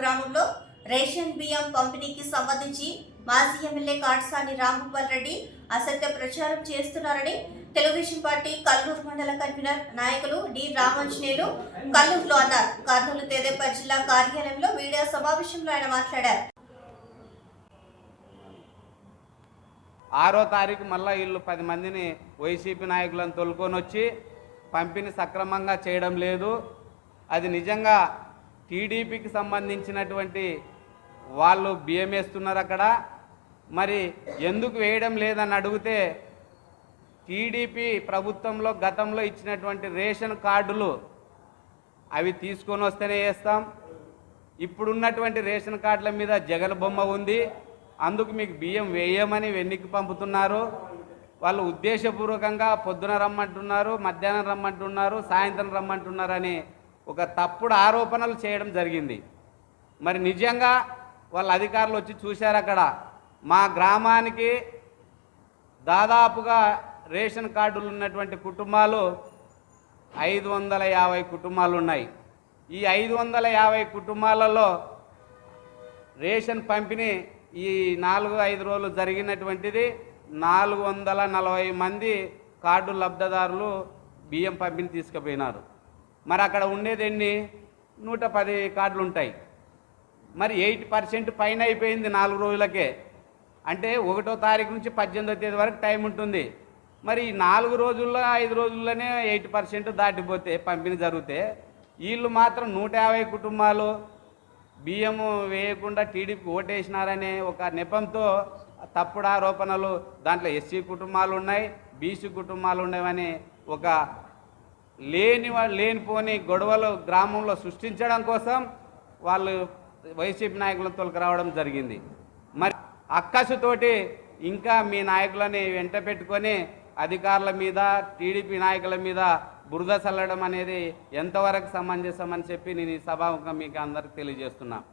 గ్రామంలో రేషన్ బియ్యం పంపిణీకి సంబంధించి మాజీ ఎమ్మెల్యే కాటసాని రాంగోపాల్ రెడ్డి అసత్య ప్రచారం చేస్తున్నారని తెలుగుదేశం పార్టీ కల్లూరు మండల కన్వీనర్ నాయకులు డి రామాంజనేయులు కల్లూరులో అన్నారు. కర్నూలు తెదేపా జిల్లా కార్యాలయంలో మీడియా సమావేశంలో ఆయన మాట్లాడారు. ఆరో తారీఖు మళ్ళీ వీళ్ళు పది మందిని వైసీపీ నాయకులను తొలుకొని వచ్చి పంపిణీ సక్రమంగా చేయడం లేదు. అది నిజంగా టీడీపీకి సంబంధించినటువంటి వాళ్ళు బియ్యం వేస్తున్నారు అక్కడ. మరి ఎందుకు వేయడం లేదని అడిగితే టీడీపీ ప్రభుత్వంలో గతంలో ఇచ్చినటువంటి రేషన్ కార్డులు అవి తీసుకొని వస్తేనే వేస్తాం. ఇప్పుడున్నటువంటి రేషన్ కార్డుల మీద జగన్ బొమ్మ ఉంది. అందుకు మీకు బియ్యం వేయమని వెన్నికి పంపుతున్నారు. వాళ్ళు ఉద్దేశపూర్వకంగా పొద్దున రమ్మంటున్నారు మధ్యాహ్నం రమ్మంటున్నారు సాయంత్రం రమ్మంటున్నారని ఒక తప్పుడు ఆరోపణలు చేయడం జరిగింది. మరి నిజంగా వాళ్ళ అధికారులు వచ్చి చూశారు అక్కడ. మా గ్రామానికి దాదాపుగా రేషన్ కార్డులు ఉన్నటువంటి కుటుంబాలు ఐదు వందల యాభై కుటుంబాలు ఉన్నాయి ఈ ఐదు వందల యాభై కుటుంబాలలో రేషన్ పంపిణీ ఈ నాలుగు ఐదు రోజులు జరిగినటువంటిది నాలుగు వందల నలభై మంది కార్డు లబ్ధిదారులు బియ్యం పంపిణీ తీసుకుపోయినారు. మరి అక్కడ ఉండేది ఎన్ని? నూట పది కార్డులు ఉంటాయి. మరి ఎయిట్ పర్సెంట్ పైన అయిపోయింది నాలుగు రోజులకే. అంటే ఒకటో తారీఖు నుంచి పద్దెనిమిదో తేదీ వరకు టైం ఉంటుంది. మరి నాలుగు రోజుల్లో ఐదు రోజుల్లోనే ఎయిట్ పర్సెంట్ దాటిపోతే పంపిణీ జరిగితే వీళ్ళు మాత్రం నూట యాభై కుటుంబాలు బియ్యము వేయకుండా టీడీపీ ఓటేసినారనే ఒక నెపంతో తప్పుడు ఆరోపణలు. దాంట్లో ఎస్సీ కుటుంబాలు ఉన్నాయి బీసీ కుటుంబాలు ఉన్నాయని ఒక లేని లేనిపోని గొడవలు గ్రామంలో సృష్టించడం కోసం వాళ్ళు వైసీపీ నాయకులతో రావడం జరిగింది. మరి అక్కసుతోటి ఇంకా మీ నాయకులని వెంట పెట్టుకొని అధికారుల మీద టీడీపీ నాయకుల మీద బురద చల్లడం అనేది ఎంతవరకు సమంజసం అని చెప్పి నేను ఈ సభాముఖం మీకు అందరికి తెలియజేస్తున్నాను